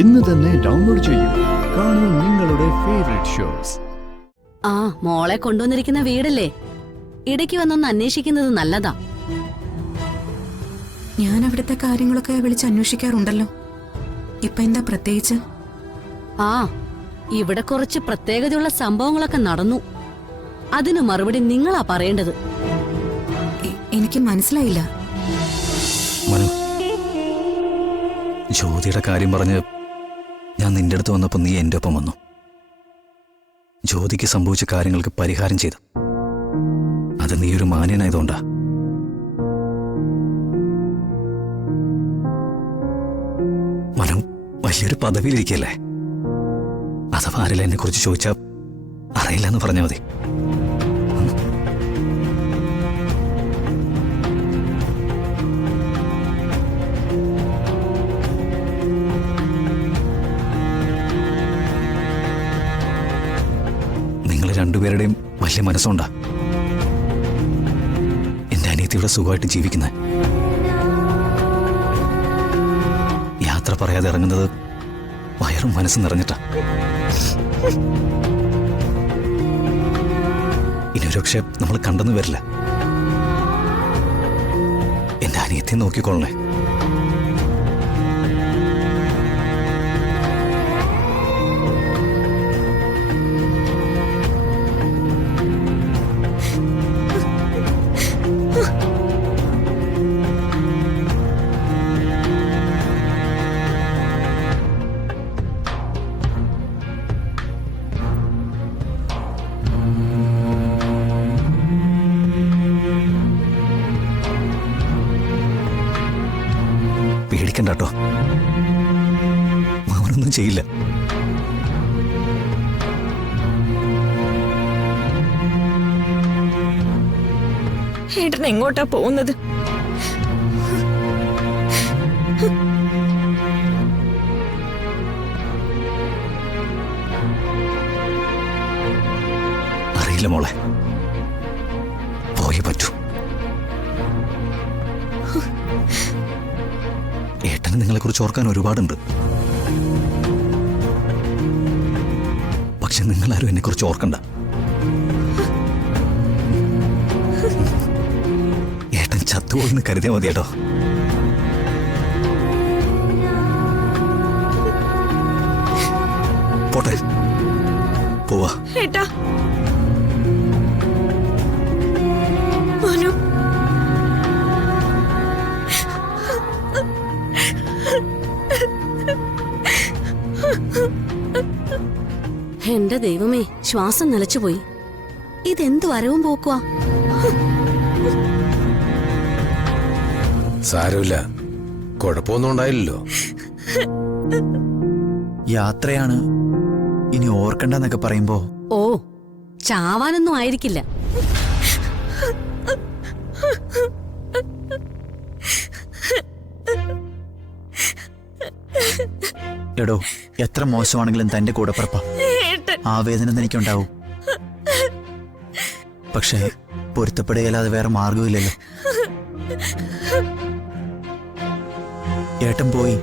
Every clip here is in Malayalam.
ഇന്ന് തന്നെ ഡൗൺലോഡ് ചെയ്യൂ. കാണൂ നിങ്ങളുടെ ഫേവറേറ്റ് ഷോസ്. ആ മോളെ കൊണ്ടുവന്നിരിക്കുന്ന വീടല്ലേ, ഇടയ്ക്ക് വന്നൊന്ന് അന്വേഷിക്കുന്നത് നല്ലതാ. ഞാൻ അവിടുത്തെ കാര്യങ്ങളൊക്കെ വിളിച്ച് അന്വേഷിക്കാറുണ്ടല്ലോ. ഇപ്പൊ എന്താ പ്രത്യേകിച്ച്? ആ ഇവിടെ കുറച്ച് പ്രത്യേകതയുള്ള സംഭവങ്ങളൊക്കെ നടന്നു. അതിനു മറുപടി നിങ്ങളാ പറയേണ്ടത്. എനിക്ക് മനസ്സിലായില്ല. മനു, ജ്യോതിയുടെ കാര്യം പറഞ്ഞ് ഞാൻ നിന്റെ അടുത്ത് വന്നപ്പോൾ നീ എൻ്റെ ഒപ്പം വന്നു. ജ്യോതിക്ക് സംഭവിച്ച കാര്യങ്ങൾക്ക് പരിഹാരം ചെയ്തു. അത് നീ ഒരു മാന്യനായതുകൊണ്ടാ. മനു വലിയൊരു പദവിയിലിരിക്കല്ലേ. അഥവാ ആരെല്ലാം എന്നെ കുറിച്ച് ചോദിച്ചാൽ അറിയില്ല എന്ന് പറഞ്ഞാൽ മതി. നിങ്ങൾ രണ്ടുപേരുടെയും വലിയ മനസ്സുണ്ടാ എന്റെ അനിയത്തിയുടെ സുഖമായിട്ട് ജീവിക്കുന്നത്. യാത്ര പറയാതെ ഇറങ്ങുന്നത് വയറും മനസ്സും നിറഞ്ഞിട്ടാ. ഇനി ഒരുപക്ഷെ നമ്മൾ കണ്ടെന്ന് വരില്ല. എന്റെ അനിയത്തെ നോക്കിക്കൊള്ളണേ. പേടിക്കണ്ടോ, അവനൊന്നും ചെയ്യില്ല. ഏട്ടൻ എങ്ങോട്ടാ പോകുന്നത്? അറിയില്ല മോളെ, പോയേ പറ്റൂ. ഏട്ടന് നിങ്ങളെക്കുറിച്ച് ഓർക്കാൻ ഒരുപാടുണ്ട്. പക്ഷെ നിങ്ങളാരും എന്നെക്കുറിച്ച് ഓർക്കണ്ട. ഏട്ടൻ ചത്തുപോയെന്ന് കരുതിയാൽ മതി കേട്ടോ. പോട്ടെ, പോവാ. ഏട്ടാ, മനു, എന്റെ ദൈവമേ, ശ്വാസം നിലച്ചുപോയി. ഇതെന്തു വരവും പോക്കുവാ. സാരമില്ല, കുഴപ്പമൊന്നും ഉണ്ടായില്ലല്ലോ. യാത്രയാണ്, ഇനി ഓർക്കണ്ടെന്നൊക്കെ പറയുമ്പോ ഓ, ചാവാനൊന്നും ആയിരിക്കില്ല. എടോ, എത്ര മോശമാണെങ്കിലും തന്റെ കൂടെ പിറപ്പാ. ആ വേദന എനിക്കുണ്ടാവും. പക്ഷേ പൊരുത്തപ്പെടുകയല്ലാതെ വേറെ മാർഗമില്ലല്ലോ. ഏട്ടൻ പോയി,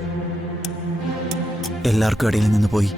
എല്ലാവർക്കും ഇടയിൽ നിന്ന് പോയി.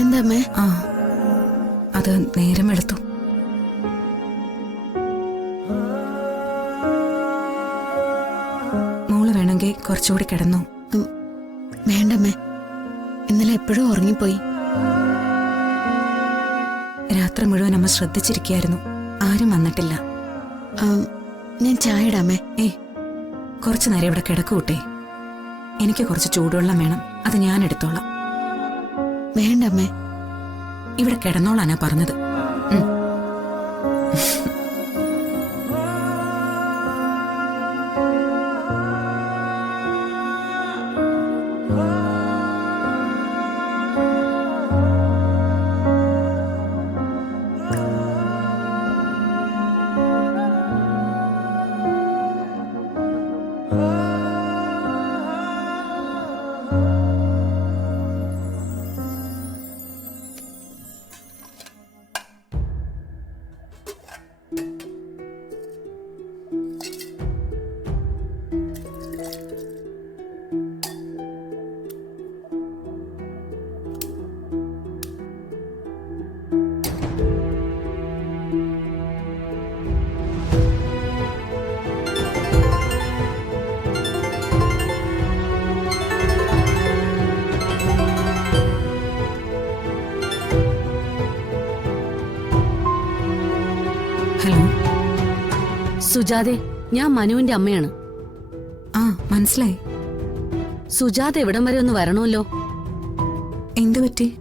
എന്തമ്മേ? ആ, അത് നേരമെടുത്തു. മോള് വേണമെങ്കിൽ കുറച്ചുകൂടി കിടന്നു. വേണ്ടമ്മേ, ഇന്നലെ എപ്പോഴും ഉറങ്ങിപ്പോയി. രാത്രി മുഴുവൻ അമ്മ ശ്രദ്ധിച്ചിരിക്കുകയായിരുന്നു. ആരും വന്നിട്ടില്ല. ഞാൻ ചായ ഇടാമേ. കുറച്ചു നേരം ഇവിടെ കിടക്കൂട്ടെ. എനിക്ക് കുറച്ച് ചൂടുവെള്ളം വേണം. അത് ഞാൻ എടുത്തോളാം. വേണ്ടമ്മേ. ഇവിടെ കിടന്നോളാനാ പറഞ്ഞത്. ഹലോ. സുജാതെ, ഞാൻ മനുവിന്റെ അമ്മയാണ്. ആ, മനസ്സിലായി. സുജാത ഇവിടം വരെ ഒന്ന് വരണമല്ലോ. എന്തു പറ്റി?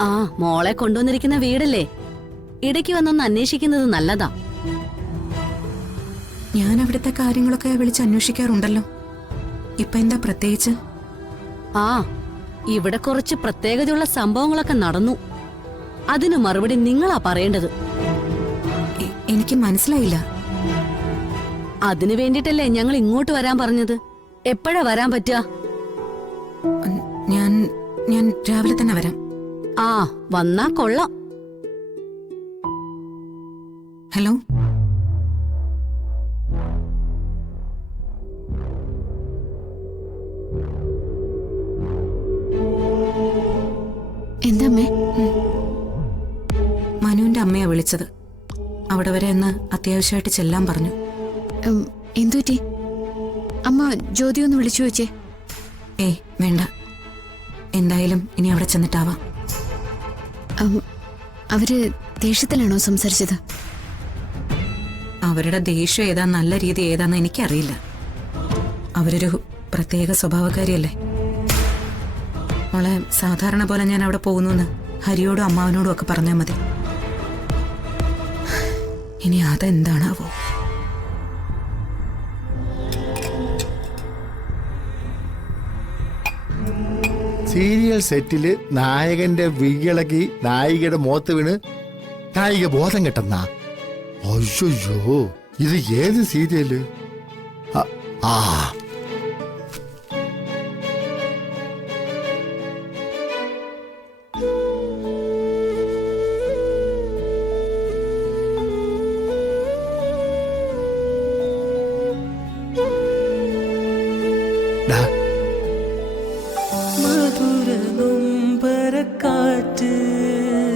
ആ, മോളെ കൊണ്ടുവന്നിരിക്കുന്ന വീടല്ലേ, ഇടയ്ക്ക് വന്നൊന്ന് അന്വേഷിക്കുന്നത് നല്ലതാ. ഞാൻ അവിടുത്തെ കാര്യങ്ങളൊക്കെ വിളിച്ച് അന്വേഷിക്കാറുണ്ടല്ലോ. ഇപ്പൊ എന്താ പ്രത്യേകിച്ച്? ആ, ഇവിടെ കുറച്ച് പ്രത്യേകതയുള്ള സംഭവങ്ങളൊക്കെ നടന്നു. അതിന് മറുപടി നിങ്ങളാ പറയേണ്ടത്. എനിക്ക് മനസ്സിലായില്ല. അതിനു വേണ്ടിട്ടല്ലേ ഞങ്ങൾ ഇങ്ങോട്ട് വരാൻ പറഞ്ഞത്. എപ്പോഴാ വരാൻ പറ്റുക? ഞാൻ രാവിലെ തന്നെ വരാം. ആ, വന്നാ കൊള്ളാം. ഹലോ. എന്താമ്മേ? മനുവിന്റെ അമ്മയാ വിളിച്ചത്. അവിടെ വരെ എന്ന് അത്യാവശ്യമായിട്ട് ചെല്ലാൻ പറഞ്ഞു. എന്തുപറ്റി? അമ്മ ജ്യോതി ഒന്ന് വിളിച്ചു വെച്ചേ. വേണ്ട. എന്തായാലും ഇനി അവിടെ ചെന്നിട്ടാവാം. അവര് ദേഷ്യത്തിലാണോ സംസാരിച്ചത്? അവരുടെ ദേഷ്യം ഏതാ നല്ല രീതി ഏതാന്ന് എനിക്കറിയില്ല. അവരൊരു പ്രത്യേക സ്വഭാവക്കാരിയല്ലേ. മോളെ, സാധാരണ പോലെ ഞാൻ അവിടെ പോകുന്നു ഹരിയോടും അമ്മാവനോടും ഒക്കെ പറഞ്ഞാൽ മതി. ഇനി അതെന്താണാവോ? സീരിയൽ സെറ്റില് നായകന്റെ വികിളകി നായികയുടെ മുഖത്ത് വീണ് നായിക ബോധം കെട്ടെന്നാ. അയ്യോ, ഇത് ഏത് സീരിയല്? ആ